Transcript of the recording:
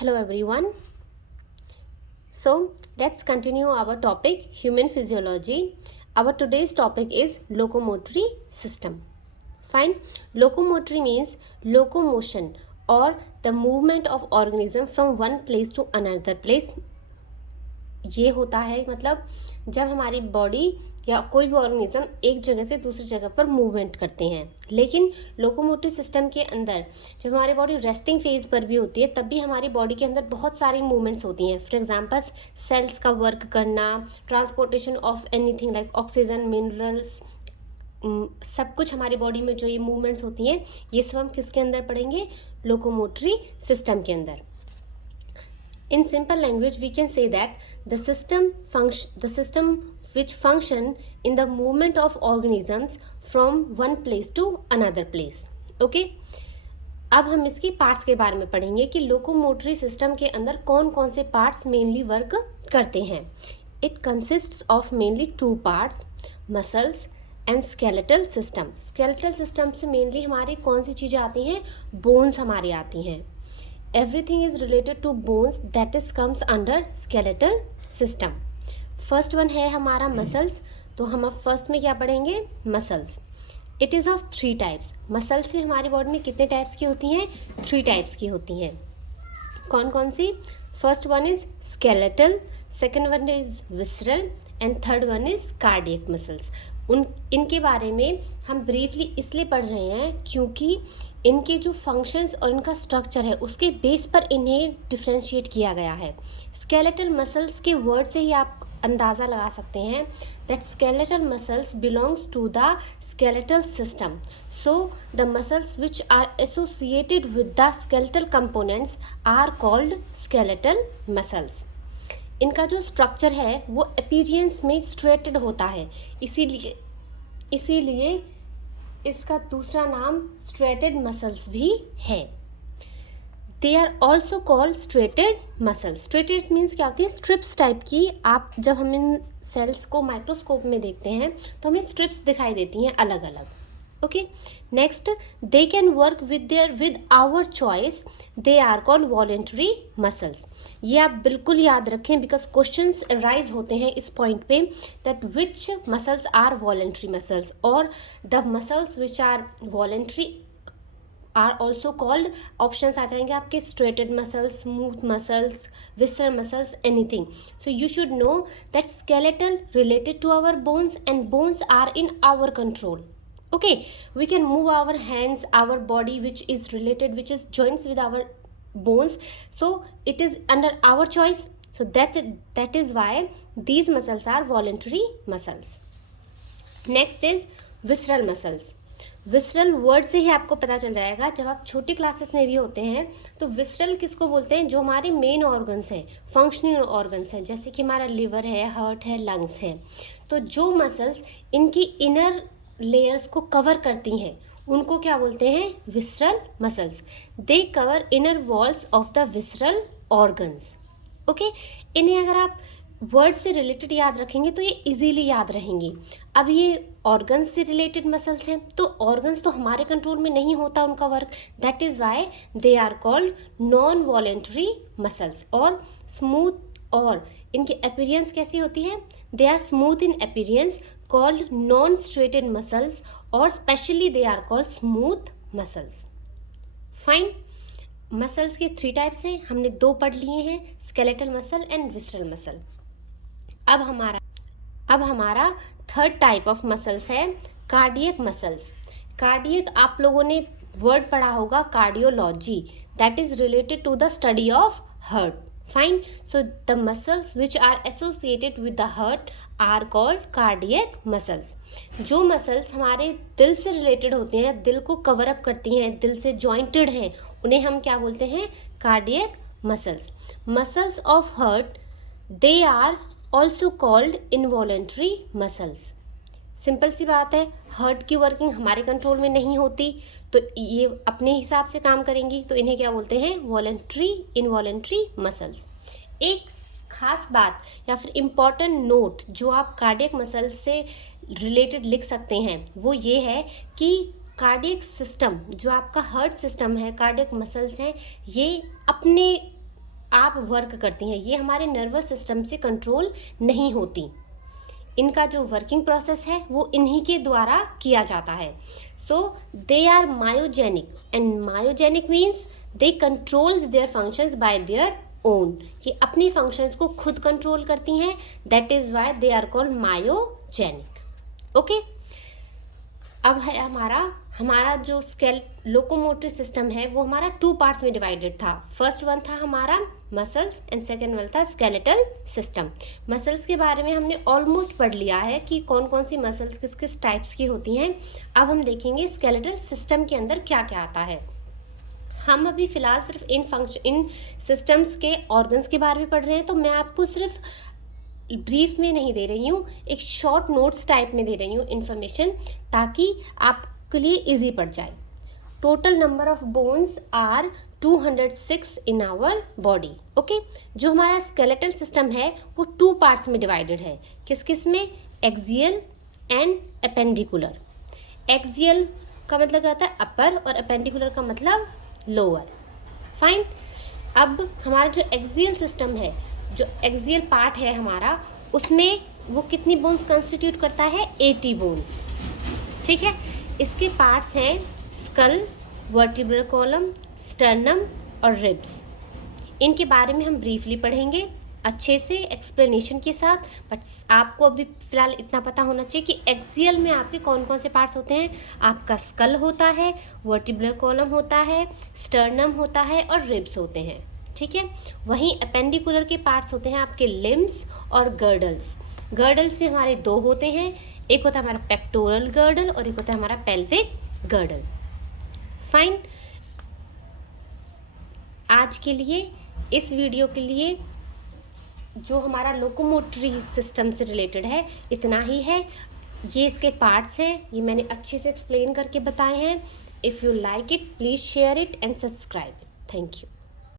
Hello everyone. So let's continue our topic human physiology. Our today's topic is locomotory system. Fine. Locomotory means locomotion or the movement of organism from one place to another place. ये होता है मतलब जब हमारी body या कोई भी organism एक जगह से दूसरी जगह पर मूवमेंट करते हैं. लेकिन लोकोमोटिव सिस्टम के अंदर जब हमारी बॉडी रेस्टिंग फेज पर भी होती है तब भी हमारी बॉडी के अंदर बहुत सारी मूवमेंट्स होती हैं. फॉर एग्जांपल सेल्स का वर्क करना, transportation of anything like oxygen, minerals, सब कुछ हमारी बॉडी में जो ये मूवमेंट्स होती हैं ये सब हम किसके अंदर पढ़ेंगे? लोकोमोटरी सिस्टम के अंदर. In simple language, we can say that the system which function in the movement of organisms from one place to another place. Okay? अब हम इसकी पार्ट्स के बारे में पढ़ेंगे कि लोकोमोटरी सिस्टम के अंदर कौन कौन से पार्ट्स मेनली वर्क करते हैं. It consists of mainly two parts, muscles and skeletal system. Skeletal system से मेनली हमारी कौन सी चीज़ें आती हैं? बोन्स हमारी आती हैं. Everything is related to bones that is comes under skeletal system. First one है हमारा मसल्स. तो हम अब फर्स्ट में क्या पढ़ेंगे? Muscles. It is of 3 types. Muscles भी हमारी बॉडी में कितने टाइप्स की होती हैं? 3 टाइप्स की होती हैं. कौन कौन सी? First one is skeletal, second one is visceral and third one is cardiac muscles. इनके बारे में हम ब्रीफली इसलिए पढ़ रहे हैं क्योंकि इनके जो फंक्शंस और इनका स्ट्रक्चर है उसके बेस पर इन्हें डिफ्रेंशिएट किया गया है. स्केलेटल मसल्स के वर्ड से ही आप अंदाज़ा लगा सकते हैं that skeletal muscles belongs to the skeletal system. So the muscles which are associated with the skeletal components are called skeletal muscles. इनका जो स्ट्रक्चर है वो अपीयरेंस में स्ट्रेटेड होता है, इसीलिए इसका दूसरा नाम स्ट्रेटेड मसल्स भी है. They are also called striated muscles. Striated means क्या होती है? स्ट्रिप्स टाइप की. आप जब हम इन सेल्स को माइक्रोस्कोप में देखते हैं तो हमें स्ट्रिप्स दिखाई देती हैं अलग अलग. Okay. Next, they can work with our choice. They are called voluntary muscles. ये आप बिल्कुल याद रखें बिकॉज क्वेश्चंस राइज होते हैं इस पॉइंट पे that which muscles are voluntary muscles और the muscles which are voluntary are also called. Options आ जाएंगे आपके striated muscles, smooth muscles, visceral muscles, anything. So you should know that skeletal related to our bones and bones are in our control. Okay, we can move our hands, our body which is joints with our bones, so it is under our choice. So that is why these muscles are voluntary muscles. Next is visceral muscles. Visceral word से ही आपको पता चल जाएगा. जब आप छोटी classes में भी होते हैं तो विसरल किसको बोलते हैं? जो हमारे मेन ऑर्गन्स हैं, फंक्शनल ऑर्गन्स हैं, जैसे कि हमारा लिवर है, हार्ट है, लंग्स है. तो जो मसल्स इनकी इनर लेयर्स को कवर करती हैं उनको क्या बोलते हैं? Visceral muscles. They cover inner walls of the visceral organs. Okay. इन्हें अगर आप वर्ड से रिलेटेड याद रखेंगे तो ये इजीली याद रहेंगी. अब ये ऑर्गन्स से रिलेटेड मसल्स हैं तो ऑर्गन्स तो हमारे कंट्रोल में नहीं होता उनका work. That is why they are called non voluntary muscles. और स्मूथ, और इनकी अपीयरेंस कैसी होती है? They are smooth in appearance, called non-straightened muscles, or specially they are called smooth muscles. Fine. Muscles के 3 टाइप्स हैं, हमने 2 पढ़ लिए हैं, skeletal muscle and visceral muscle. अब हमारा थर्ड टाइप ऑफ मसल्स है कार्डियक मसल्स. कार्डियक आप लोगों ने वर्ड पढ़ा होगा cardiology. That is related to the study of heart. Fine. So the muscles which are associated with the heart are called cardiac muscles. जो muscles हमारे दिल से रिलेटेड होते हैं, दिल को कवर अप करती हैं, दिल से जॉइंटेड हैं, उन्हें हम क्या बोलते हैं? Cardiac muscles. Muscles of heart they are also called involuntary muscles. Simple सी बात है, हार्ट की वर्किंग हमारे कंट्रोल में नहीं होती तो ये अपने हिसाब से काम करेंगी, तो इन्हें क्या बोलते हैं? Voluntary, involuntary muscles. एक खास बात या फिर इम्पॉर्टेंट नोट जो आप कार्डियक मसल्स से रिलेटेड लिख सकते हैं वो ये है कि कार्डियक सिस्टम, जो आपका हार्ट सिस्टम है, कार्डियक मसल्स हैं, ये अपने आप वर्क करती हैं, ये हमारे नर्वस सिस्टम से कंट्रोल नहीं होती। इनका जो वर्किंग प्रोसेस है वो इन्हीं के द्वारा किया जाता है। So they are myogenic, and myogenic means they controls their functions by their own. ये अपनी फंक्शंस को खुद कंट्रोल करती हैं, that is why they are called myogenic. Okay, अब है हमारा जो लोकोमोटरी सिस्टम है वो हमारा 2 पार्ट्स में डिवाइडेड था। फर्स्ट वन था हमारा मसल्स एंड सेकेंड वन था स्केलेटल सिस्टम। मसल्स के बारे में हमने ऑलमोस्ट पढ़ लिया है कि कौन कौन सी मसल्स किस किस टाइप्स की होती हैं। अब हम देखेंगे स्केलेटल सिस्टम के अंदर क्या क्या आता है। हम अभी फ़िलहाल सिर्फ इन सिस्टम्स के ऑर्गन्स के बारे में पढ़ रहे हैं, तो मैं आपको सिर्फ ब्रीफ में नहीं दे रही हूँ, एक शॉर्ट नोट्स टाइप में दे रही हूँ इन्फॉर्मेशन, ताकि आपके लिए इजी पड़ जाए। Total number of bones are 206 in our body. Okay, जो हमारा स्केलेटल सिस्टम है वो 2 पार्ट्स में डिवाइडेड है। किस किस में? Axial and appendicular. एक्सियल का मतलब क्या होता है? अपर, और एपेंडिकुलर का मतलब लोअर। फाइन। अब हमारा जो एक्सियल सिस्टम है, जो एक्सियल पार्ट है हमारा, उसमें वो कितनी बोन्स कंस्टिट्यूट करता है? 80 बोन्स। ठीक है, इसके पार्ट्स हैं स्कल, वर्टिब्रल कॉलम, स्टर्नम और रिब्स। इनके बारे में हम ब्रीफली पढ़ेंगे अच्छे से एक्सप्लेनेशन के साथ, बट आपको अभी फ़िलहाल इतना पता होना चाहिए कि एक्सियल में आपके कौन कौन से पार्ट्स होते हैं। आपका स्कल होता है, वर्टिब्रल कॉलम होता है, स्टर्नम होता है और रिब्स होते हैं। ठीक है, वहीं एपेंडिकुलर के पार्ट्स होते हैं आपके लिम्स और गर्डल्स। गर्डल्स में हमारे 2 होते हैं, एक होता है हमारा पेक्टोरल गर्डल और एक होता है हमारा पेल्विक गर्डल। फाइन। आज के लिए, इस वीडियो के लिए, जो हमारा लोकोमोटरी सिस्टम से रिलेटेड है, इतना ही है। ये इसके पार्ट्स हैं, ये मैंने अच्छे से एक्सप्लेन करके बताए हैं। If you like it, please share it and subscribe it. Thank you.